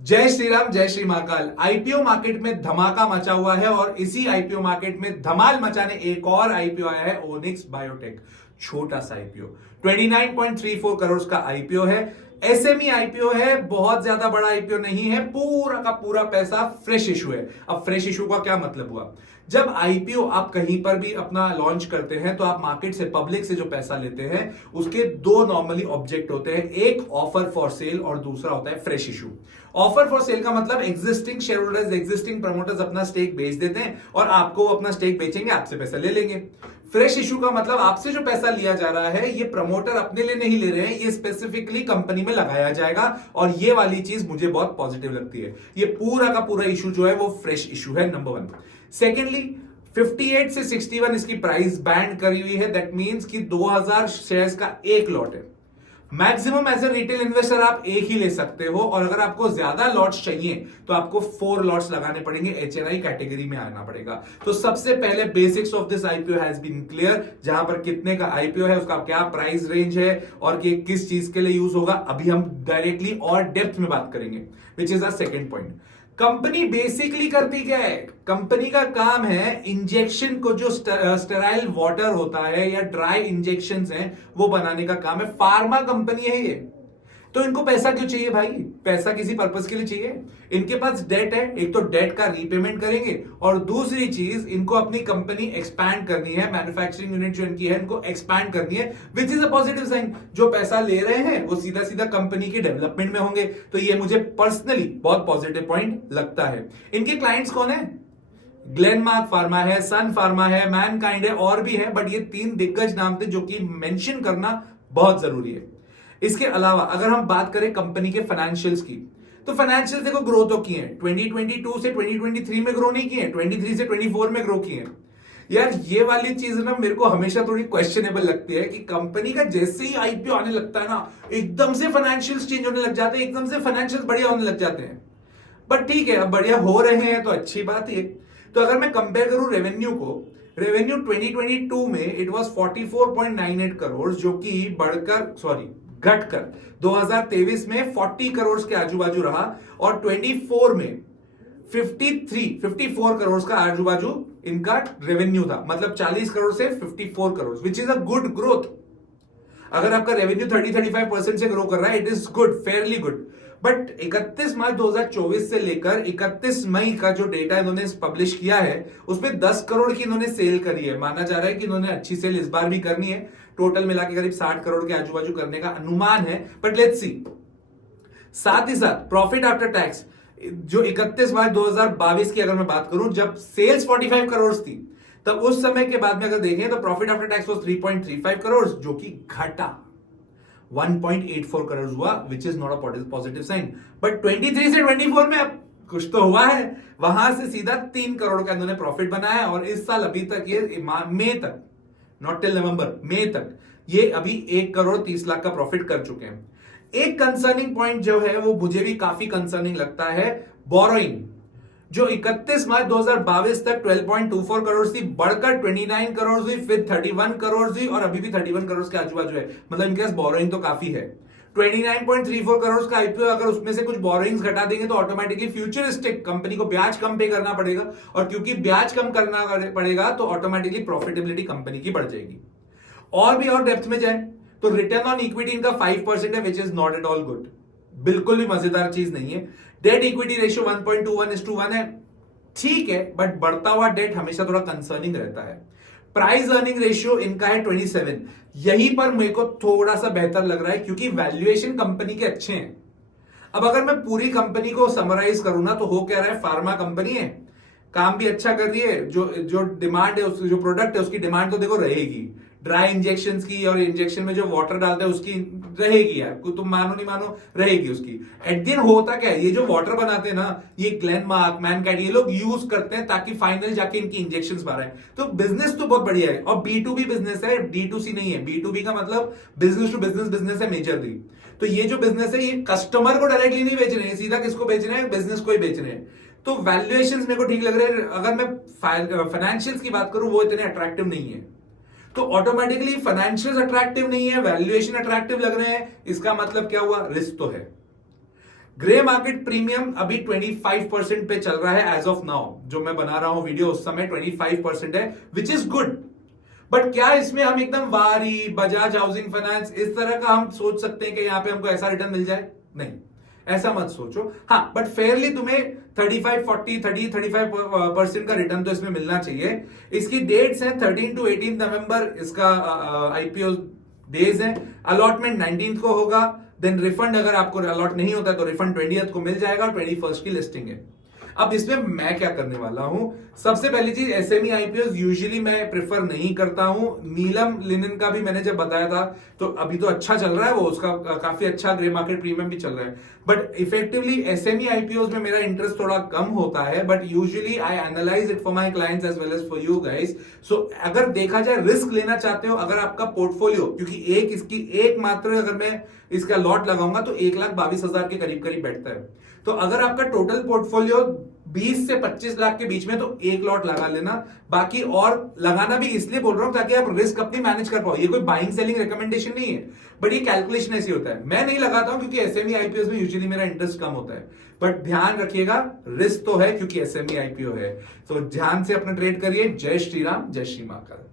जय श्री राम, जय Shri Mahakal. IPO market में धमाका मचा हुआ है और इसी आईपीओ मार्केट में धमाल मचाने एक और आईपीओ आया है, ओनिक्स बायोटेक। छोटा सा आईपीओ 29.34 करोड़ का आईपीओ है। एसएमई आईपीओ है, बहुत ज्यादा बड़ा आईपीओ नहीं है। पूरा का पूरा पैसा फ्रेश इशू है। अब फ्रेश इशू का क्या मतलब हुआ? जब आईपीओ आप कहीं पर भी अपना लॉन्च करते हैं तो आप मार्केट से, पब्लिक से जो पैसा लेते हैं उसके दो नॉर्मली ऑब्जेक्ट होते हैं, एक ऑफर फॉर सेल और दूसरा होता है fresh issue. Offer for sale का मतलब existing share holders, existing promoters अपना स्टेक बेच देते हैं और आपको अपना स्टेक बेचेंगे, आपसे पैसा ले लेंगे। फ्रेश इशू का मतलब आपसे जो पैसा लिया जा रहा है ये प्रमोटर अपने लिए नहीं ले रहे हैं, ये स्पेसिफिकली कंपनी में लगाया जाएगा। और ये वाली चीज मुझे बहुत पॉजिटिव लगती है। ये पूरा का पूरा इशू जो है वो फ्रेश इशू है, नंबर वन। सेकेंडली, 58 से 61 इसकी प्राइस बैंड करी हुई है। दैट मींस कि 2000 शेयर्स का एक लॉट है। Maximum as a retail investor आप एक ही ले सकते हो, और अगर आपको ज्यादा लॉट्स चाहिए तो आपको 4 लॉट्स लगाने पड़ेंगे, एचएनआई कैटेगरी में आना पड़ेगा। तो सबसे पहले basics of this IPO has been clear, जहां पर कितने का आईपीओ है, उसका क्या प्राइस रेंज है और कि किस चीज के लिए यूज होगा, अभी हम डायरेक्टली और डेप्थ में बात करेंगे, विच is a second point. Company basically करती क्या है? कंपनी का काम है इंजेक्शन को, जो स्टेराइल वाटर होता है या ड्राई इंजेक्शन है वो बनाने का काम है। फार्मा कंपनी है ये। तो इनको पैसा क्यों चाहिए भाई? पैसा किसी पर्पस के लिए चाहिए। इनके पास डेट है, एक तो डेट का रीपेमेंट करेंगे और दूसरी चीज इनको अपनी कंपनी एक्सपैंड करनी है। मैन्युफैक्चरिंग यूनिट जो इनकी है इनको एक्सपैंड करनी है, which is a positive sign. जो पैसा ले रहे हैं वो सीधा सीधा कंपनी के डेवलपमेंट में होंगे। तो ये मुझे पर्सनली बहुत पॉजिटिव पॉइंट लगता है। इनके क्लाइंट्स कौन है? ग्लेनमार्क फार्मा है, सन फार्मा है, मैनकाइंड है, और भी है, बट ये 3 दिग्गज नाम थे जो कि मेंशन करना बहुत जरूरी है। इसके अलावा अगर हम बात करें कंपनी के फाइनेंशियल्स की, तो फाइनेंशियल देखो ग्रो तो किए हैं, 2022 से 2023 में ग्रो नहीं किए हैं, 23 से 24 में ग्रो किए हैं। यार ये वाली चीज ना मेरे को हमेशा थोड़ी क्वेश्चनेबल लगती है कि कंपनी का जैसे ही आईपीओ आने लगता है ना, एकदम से फाइनेंशियल्स चेंज होने लग जाते हैं, एकदम से फाइनेंशियल्स बढ़िया होने लग जाते हैं। बट ठीक है, अब बढ़िया हो रहे हैं तो अच्छी बात है। तो अगर मैं कंपेयर करूं रेवेन्यू को, रेवेन्यू 2022 में इट वाज 44.98 करोड़, जो कि बढ़कर, सॉरी घटकर 2023 में 40 करोड़ के आजू बाजू रहा, और 24 में 54 करोड़ का आजू बाजू इनका रेवेन्यू था। मतलब 40 करोड़ से 54 करोड़, विच इज अ गुड ग्रोथ। अगर आपका रेवेन्यू 30-35% से ग्रो कर रहा है, it is good, fairly good. But 31 मार्च 2024 से लेकर 31 मई का जो डेटा इन्होंने पब्लिश किया है उसमें 10 करोड़ की इन्होंने सेल करी है। माना जा रहा है कि इन्होंने अच्छी सेल इस बार भी करनी है। टोटल मिला के करीब 60 करोड़ के आजू बाजू करने का अनुमान है, बट लेट्स सी। साथ ही साथ प्रॉफिट आफ्टर टैक्स, जो 31 मार्च 2022 की अगर मैं बात करूं, जब सेल्स 45 करोड़ थी, तब उस समय के बाद में अगर देखें तो profit after tax was 3.35 crore, जो कि घटा 1.84 करोड़ हुआ, which is not a positive sign. But 23 से 24 में अब कुछ तो हुआ है। वहां से सीधा 3 करोड़ का इन्होंने प्रॉफिट बनाया, और इस साल अभी तक ये मई तक, नॉट टिल नवंबर, मई तक ये अभी 1 करोड़ 30 लाख का प्रॉफिट कर चुके हैं। एक कंसर्निंग पॉइंट जो है वो मुझे भी काफी कंसर्निंग लगता है, बोरोइंग, जो 31 मार्च 2022 तक 12.24 करोड़ थी, बढ़कर 29 करोड़ हुई, फिर 31 करोड़ हुई, और अभी भी 31 करोड़ के आजू बाजू है। मतलब इनके पास बोरोइंग तो काफी है। 29.34 करोड़ का आईपीओ, अगर उसमें से कुछ बोरोइंग्स घटा देंगे तो ऑटोमेटिकली फ्यूचरिस्टिक कंपनी को ब्याज कम पे करना पड़ेगा, और क्योंकि ब्याज कम करना पड़ेगा तो ऑटोमेटिकली प्रॉफिटेबिलिटी कंपनी की बढ़ जाएगी। और भी और डेप्थ में जाए तो रिटर्न ऑन इक्विटी इनका 5% है, which is not at all good. बिल्कुल भी मजेदार चीज नहीं है। डेट इक्विटी रेशियो 1.21:1 है, ठीक है, बट बढ़ता हुआ डेट हमेशा थोड़ा कंसर्निंग रहता है। प्राइस अर्निंग रेशियो इनका है 27। यहीं पर मेरे को थोड़ा सा बेहतर लग रहा है, क्योंकि वैल्यूएशन कंपनी के अच्छे हैं। अब अगर मैं पूरी कंपनी को समराइज करूं ना, तो हो क्या रहा है, फार्मा कंपनी है, काम भी अच्छा कर रही है, जो जो डिमांड है, जो प्रोडक्ट है उसकी डिमांड तो देखो रहेगी। ड्राई इंजेक्शन की, और इंजेक्शन में जो वाटर डालते हैं उसकी रहेगी यार, तुम मानो नहीं मानो रहेगी उसकी। एट दिन होता क्या है, ये जो वाटर बनाते हैं ना, ये ग्लेनमार्क, मैनकाइंड, ये लोग यूज करते हैं ताकि फाइनल जाके इनकी इंजेक्शंस बाहर आए। तो बिजनेस तो बहुत बढ़िया है, और B2B बिजनेस है, D2C नहीं है। B2B का मतलब बिजनेस टू बिजनेस बिजनेस है मेजरली। तो ये जो बिजनेस है ये कस्टमर को डायरेक्टली नहीं बेच रहे हैं, सीधा किसको बेच रहे हैं, बिजनेस को ही बेच रहे हैं। तो वैल्यूएशंस मेरे को ठीक लग रहे हैं। अगर मैं फाइनेंशियल्स की बात करूं, वो इतने अट्रैक्टिव नहीं है। तो ऑटोमेटिकली फाइनेंशियल अट्रैक्टिव नहीं है, वैल्यूएशन अट्रैक्टिव लग रहे हैं, इसका मतलब क्या हुआ, रिस्क तो है। ग्रे मार्केट प्रीमियम अभी 25% पे चल रहा है एज ऑफ नाउ, जो मैं बना रहा हूं वीडियो उस समय 25% है, विच इज गुड। बट क्या इसमें हम एकदम वारी, बजाज हाउसिंग फाइनेंस इस तरह का हम सोच सकते हैं कि यहां पे हमको ऐसा रिटर्न मिल जाए? नहीं, ऐसा मत सोचो। हाँ, बट फेयरली तुम्हें 35, 40, 30, 35% का रिटर्न तो इसमें मिलना चाहिए। इसकी डेट्स हैं 13 टू 18 नवंबर इसका आईपीओ डेज है। अलॉटमेंट 19 को होगा, देन रिफंड अगर आपको अलॉट नहीं होता तो रिफंड 20th को मिल जाएगा, 21st की लिस्टिंग है। अब इसमें मैं क्या करने वाला हूं, सबसे पहली चीज एसएमई आईपीओ यूजुअली मैं प्रेफर नहीं करता हूं। नीलम लिनन का भी मैंने जब बताया था तो अभी तो अच्छा चल रहा है वो, उसका काफी अच्छा ग्रे मार्केट प्रीमियम भी चल रहा है, बट इफेक्टिवली एसएमई आईपीओ में मेरा इंटरेस्ट थोड़ा कम होता है। But usually I analyse it for my clients as well as for you guys. So अगर देखा जाए रिस्क लेना चाहते हो, अगर आपका पोर्टफोलियो, क्योंकि इसकी एक मात्र अगर मैं इसका लॉट लगाऊंगा तो 1,22,000 के करीब करीब बैठता है। तो अगर आपका टोटल पोर्टफोलियो 20 से 25 लाख के बीच में, तो एक लॉट लगा लेना। बाकी और लगाना भी इसलिए बोल रहा हूं ताकि आप रिस्क अपनी मैनेज कर पाओ। ये कोई बाइंग सेलिंग रिकमेंडेशन नहीं है, बट ये कैलकुलेशन ऐसी होता है। मैं नहीं लगाता हूं क्योंकि एसएमई आईपीओ में यूजुअली मेरा इंटरेस्ट कम होता है, बट ध्यान रखिएगा रिस्क तो है क्योंकि एसएमई आईपीओ है। तो ध्यान से अपना ट्रेड करिए। जय श्री राम, जय श्री महाकाल।